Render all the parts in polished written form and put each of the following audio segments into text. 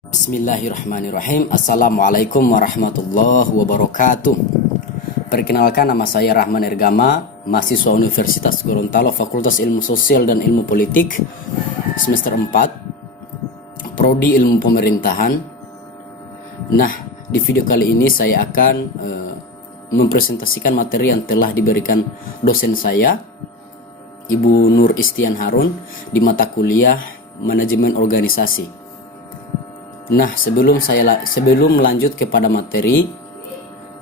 Bismillahirrahmanirrahim. Assalamualaikum warahmatullahi wabarakatuh. Perkenalkan, nama saya Rahman Ergama, mahasiswa Universitas Gorontalo, Fakultas Ilmu Sosial dan Ilmu Politik, semester 4, Prodi Ilmu Pemerintahan. Nah, di video kali ini saya akan mempresentasikan materi yang telah diberikan dosen saya, Ibu Nur Istian Harun, di mata kuliah Manajemen Organisasi. Nah, sebelum lanjut kepada materi,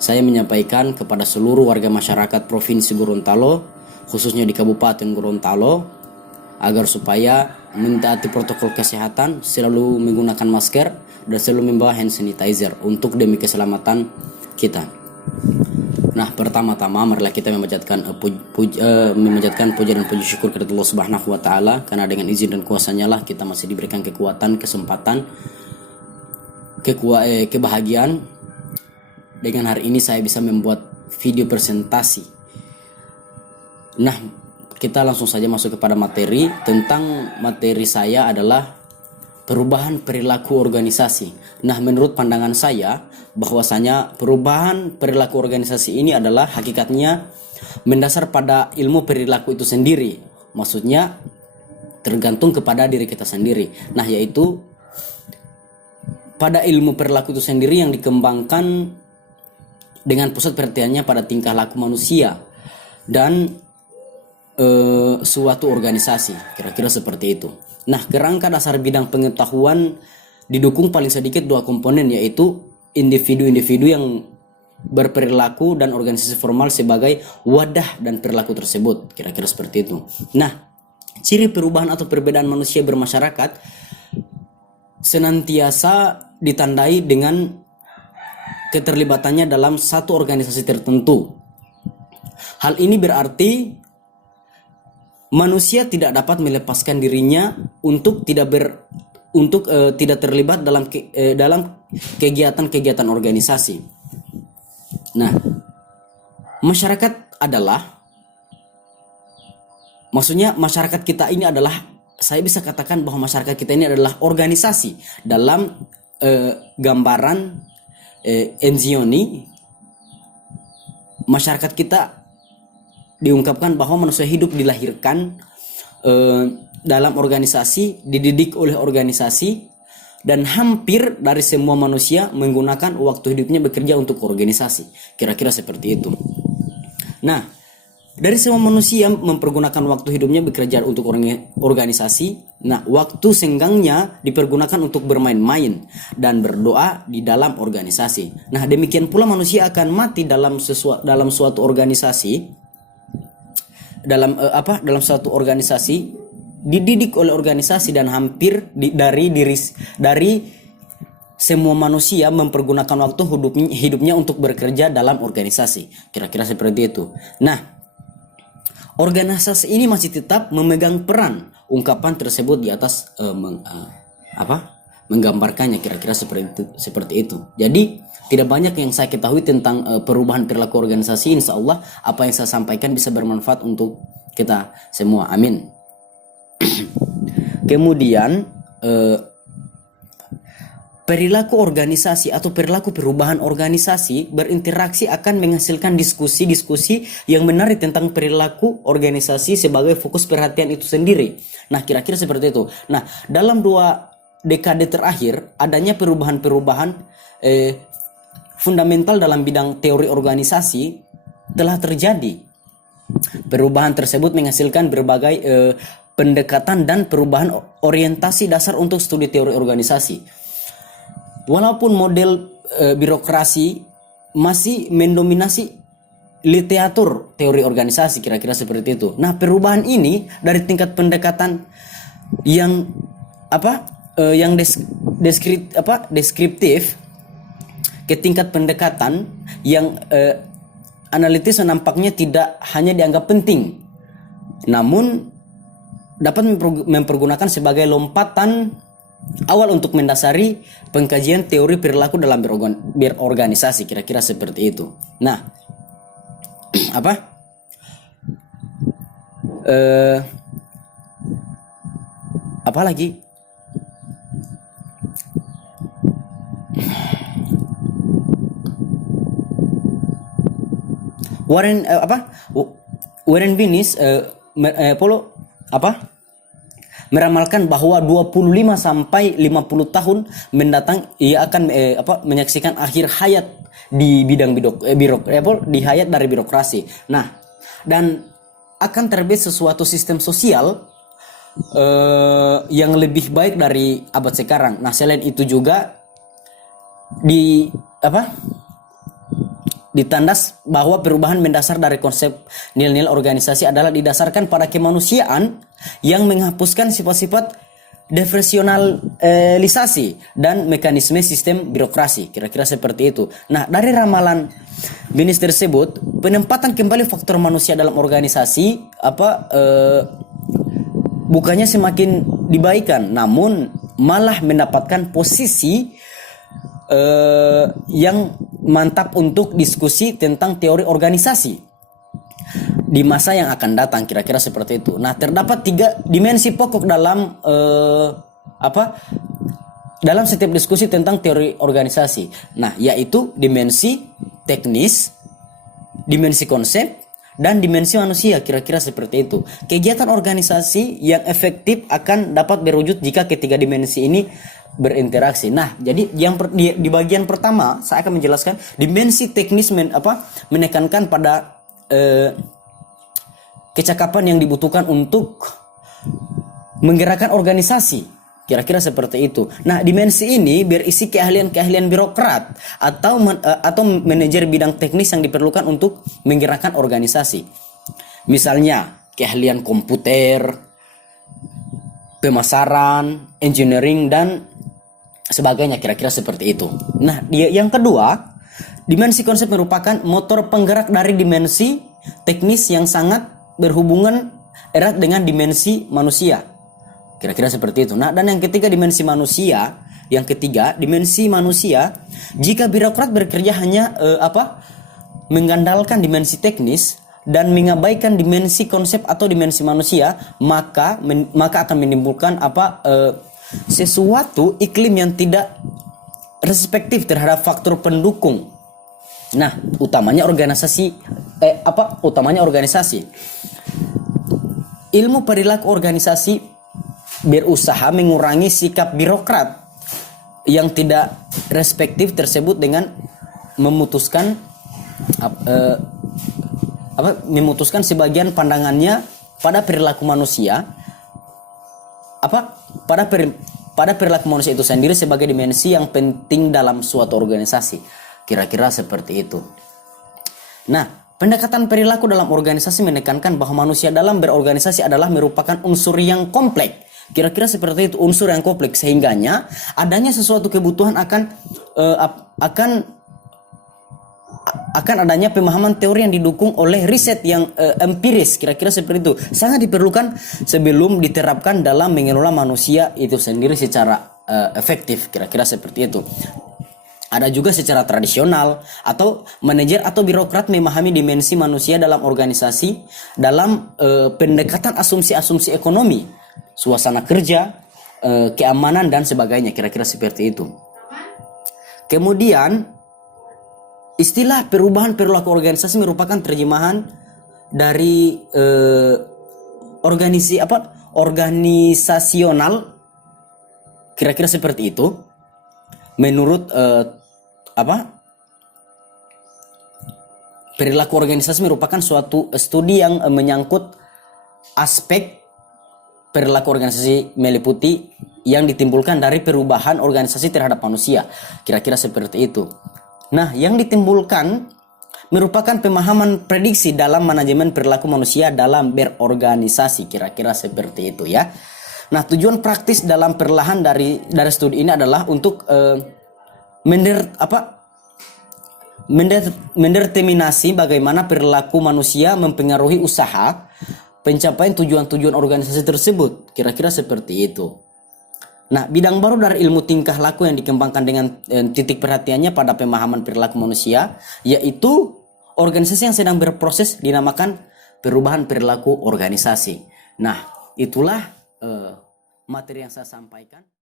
saya menyampaikan kepada seluruh warga masyarakat Provinsi Gorontalo, khususnya di Kabupaten Gorontalo, agar supaya mentaati protokol kesehatan, selalu menggunakan masker dan selalu membawa hand sanitizer untuk demi keselamatan kita. Nah, pertama-tama marilah kita memanjatkan puja dan puji syukur kepada Allah Subhanahu wa taala, karena dengan izin dan kuasa-Nya lah kita masih diberikan kekuatan, kesempatan, kebahagiaan. Dengan hari ini saya bisa membuat video presentasi. Nah, kita langsung saja masuk kepada materi. Tentang materi saya adalah perubahan perilaku organisasi. Nah, menurut pandangan saya, bahwasanya perubahan perilaku organisasi ini adalah hakikatnya mendasar pada ilmu perilaku itu sendiri. Maksudnya tergantung kepada diri kita sendiri. Nah, yaitu pada ilmu perilaku itu sendiri yang dikembangkan dengan pusat perhatiannya pada tingkah laku manusia dan suatu organisasi, kira-kira seperti itu. Nah, kerangka dasar bidang pengetahuan didukung paling sedikit dua komponen, yaitu individu-individu yang berperilaku dan organisasi formal sebagai wadah dan perilaku tersebut, kira-kira seperti itu. Nah, ciri perubahan atau perbedaan manusia bermasyarakat senantiasa ditandai dengan keterlibatannya dalam satu organisasi tertentu. Hal ini berarti manusia tidak dapat melepaskan dirinya untuk tidak terlibat dalam kegiatan-kegiatan organisasi. Nah, masyarakat kita ini adalah, saya bisa katakan bahwa masyarakat kita ini adalah organisasi. Dalam gambaran Enzioni, masyarakat kita diungkapkan bahwa manusia hidup dilahirkan dalam organisasi, dididik oleh organisasi, dan hampir dari semua manusia menggunakan waktu hidupnya bekerja untuk organisasi, kira-kira seperti itu. Nah, dari semua manusia mempergunakan waktu hidupnya bekerja untuk organisasi. Nah, waktu senggangnya dipergunakan untuk bermain-main dan berdoa di dalam organisasi. Nah, demikian pula manusia akan mati dalam suatu organisasi, dalam suatu organisasi, dididik oleh organisasi, dan hampir dari semua manusia mempergunakan waktu hidupnya untuk bekerja dalam organisasi, kira-kira seperti itu. Nah, organisasi ini masih tetap memegang peran. Ungkapan tersebut di atas menggambarkannya, kira-kira seperti itu. Jadi tidak banyak yang saya ketahui tentang perubahan perilaku organisasi. Insya Allah apa yang saya sampaikan bisa bermanfaat untuk kita semua. Amin. Kemudian perilaku organisasi atau perilaku perubahan organisasi berinteraksi akan menghasilkan diskusi-diskusi yang menarik tentang perilaku organisasi sebagai fokus perhatian itu sendiri. Nah, kira-kira seperti itu. Nah, dalam 2 dekade terakhir adanya perubahan-perubahan fundamental dalam bidang teori organisasi telah terjadi. Perubahan tersebut menghasilkan berbagai pendekatan dan perubahan orientasi dasar untuk studi teori organisasi. Walaupun model birokrasi masih mendominasi literatur teori organisasi, kira-kira seperti itu. Nah, perubahan ini dari tingkat pendekatan yang deskriptif ke tingkat pendekatan yang analitis, nampaknya tidak hanya dianggap penting, namun dapat mempergunakan sebagai lompatan awal untuk mendasari pengkajian teori perilaku dalam berorganisasi, kira-kira seperti itu. Nah, apa lagi? Warren Bennis meramalkan bahwa 25 sampai 50 tahun mendatang ia akan menyaksikan akhir hayat di bidang di hayat dari birokrasi. Nah, dan akan terbit sesuatu sistem sosial yang lebih baik dari abad sekarang. Nah, selain itu juga ditandas bahwa perubahan mendasar dari konsep nilai-nilai organisasi adalah didasarkan pada kemanusiaan yang menghapuskan sifat-sifat depresionalisasi dan mekanisme sistem birokrasi, kira-kira seperti itu. Nah, dari ramalan Bennis tersebut, penempatan kembali faktor manusia dalam organisasi bukannya semakin dibaikan, namun malah mendapatkan posisi yang mantap untuk diskusi tentang teori organisasi di masa yang akan datang, kira-kira seperti itu. Nah, terdapat 3 dimensi pokok dalam dalam setiap diskusi tentang teori organisasi. Nah, yaitu dimensi teknis, dimensi konsep, dan dimensi manusia, kira-kira seperti itu. Kegiatan organisasi yang efektif akan dapat berwujud jika ketiga dimensi ini berinteraksi. Nah, jadi di bagian pertama saya akan menjelaskan dimensi teknis menekankan pada kecakapan yang dibutuhkan untuk menggerakkan organisasi, kira-kira seperti itu. Nah, dimensi ini berisi keahlian-keahlian birokrat atau manajer bidang teknis yang diperlukan untuk menggerakkan organisasi. Misalnya, keahlian komputer, pemasaran, engineering, dan sebagainya, kira-kira seperti itu. Nah, yang kedua, dimensi konsep merupakan motor penggerak dari dimensi teknis yang sangat berhubungan erat dengan dimensi manusia, kira-kira seperti itu. Nah, dan yang ketiga dimensi manusia. Jika birokrat bekerja hanya mengandalkan dimensi teknis dan mengabaikan dimensi konsep atau dimensi manusia, maka akan menimbulkan sesuatu iklim yang tidak respektif terhadap faktor pendukung. Nah, utamanya organisasi. Ilmu perilaku organisasi berusaha mengurangi sikap birokrat yang tidak respektif tersebut dengan memutuskan sebagian pandangannya pada perilaku manusia pada perilaku manusia itu sendiri sebagai dimensi yang penting dalam suatu organisasi, kira-kira seperti itu. Nah, pendekatan perilaku dalam organisasi menekankan bahwa manusia dalam berorganisasi adalah merupakan unsur yang kompleks. Kira-kira seperti itu, unsur yang kompleks, sehingganya adanya sesuatu kebutuhan akan adanya pemahaman teori yang didukung oleh riset yang empiris, kira-kira seperti itu. Sangat diperlukan sebelum diterapkan dalam mengelola manusia itu sendiri secara efektif, kira-kira seperti itu. Ada juga secara tradisional atau manajer atau birokrat memahami dimensi manusia dalam organisasi dalam pendekatan asumsi-asumsi ekonomi, suasana kerja, keamanan, dan sebagainya, kira-kira seperti itu. Kemudian istilah perubahan perilaku organisasi merupakan terjemahan dari organisasional, kira-kira seperti itu. Menurut perilaku organisasi merupakan suatu studi yang menyangkut aspek perilaku organisasi meliputi yang ditimbulkan dari perubahan organisasi terhadap manusia, kira-kira seperti itu. Nah, yang ditimbulkan merupakan pemahaman prediksi dalam manajemen perilaku manusia dalam berorganisasi, kira-kira seperti itu ya. Nah, tujuan praktis dalam perlahan dari studi ini adalah untuk mendeterminasi bagaimana perilaku manusia mempengaruhi usaha pencapaian tujuan-tujuan organisasi tersebut, kira-kira seperti itu. Nah, bidang baru dari ilmu tingkah laku yang dikembangkan dengan titik perhatiannya pada pemahaman perilaku manusia, yaitu organisasi yang sedang berproses dinamakan perubahan perilaku organisasi. Nah, itulah materi yang saya sampaikan.